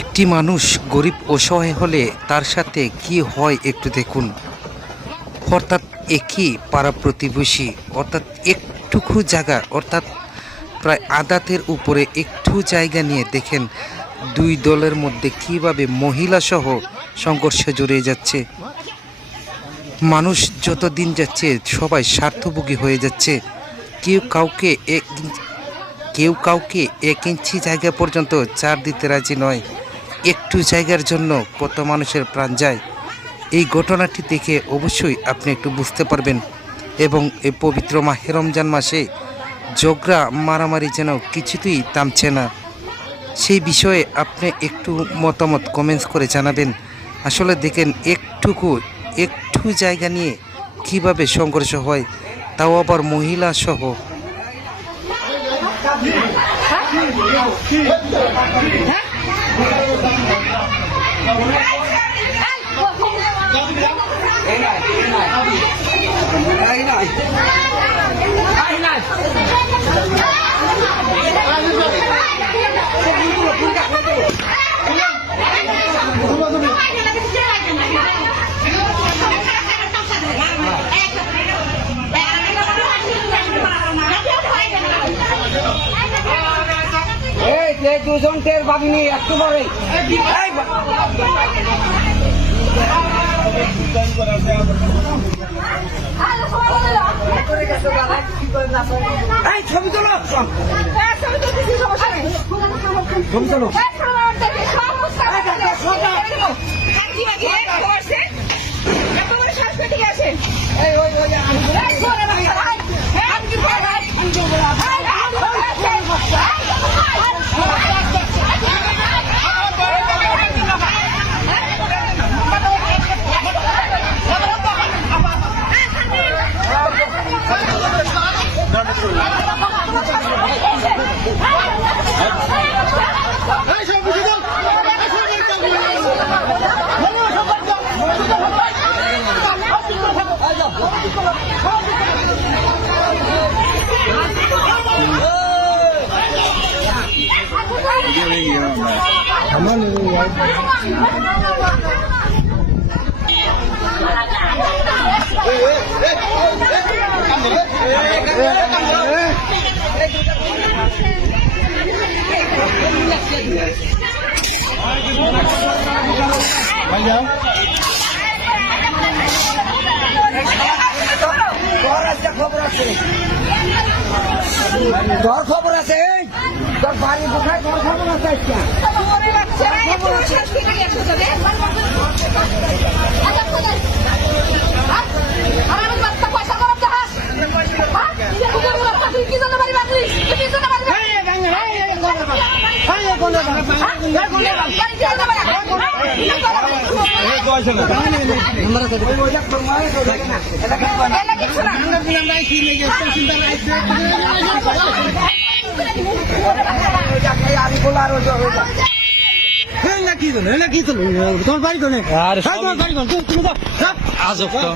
একটি মানুষ গরিব অসহায় হলে তার সাথে কি হয় একটু দেখুন। অর্থাৎ একই পাড়া প্রতিবেশী অর্থাৎ একটুকু জায়গা, অর্থাৎ প্রায় আদাতের উপরে একটু জায়গা নিয়ে দেখেন দুই দলের মধ্যে কীভাবে মহিলা সহ সংঘর্ষ জড়িয়ে যাচ্ছে। মানুষ যত দিন যাচ্ছে সবাই স্বার্থভোগী হয়ে যাচ্ছে। কেউ কাউকে এক কেউ কাউকে এক ইঞ্চি জায়গা পর্যন্ত চার দিতে রাজি নয়। একটু জায়গার জন্য কত মানুষের প্রাণ যায়, এই ঘটনাটি দেখে অবশ্যই আপনি একটু বুঝতে পারবেন। এবং এই পবিত্র মাহে রমজান মাসে ঝগড়া, মারামারি যেন কিছুতেই থামছে না। সেই বিষয়ে আপনি একটু মতামত কমেন্টস করে জানাবেন। আসলে দেখেন, একটুকু, একটু জায়গা নিয়ে কীভাবে সংঘর্ষ হয়, তাও আবার মহিলা সহ। দুজন টের পাবিনি একটু পরে। ছবি তোলো। ছবি তোলো। তোর আজকে খবর আছে? তোর খবর আছে তোর বাড়ি কোথায় তোর খবর আছে? আজকে আমি তোমার বাড়ি কোনে আর তোমার বাড়ি তুমি তো আজব তো।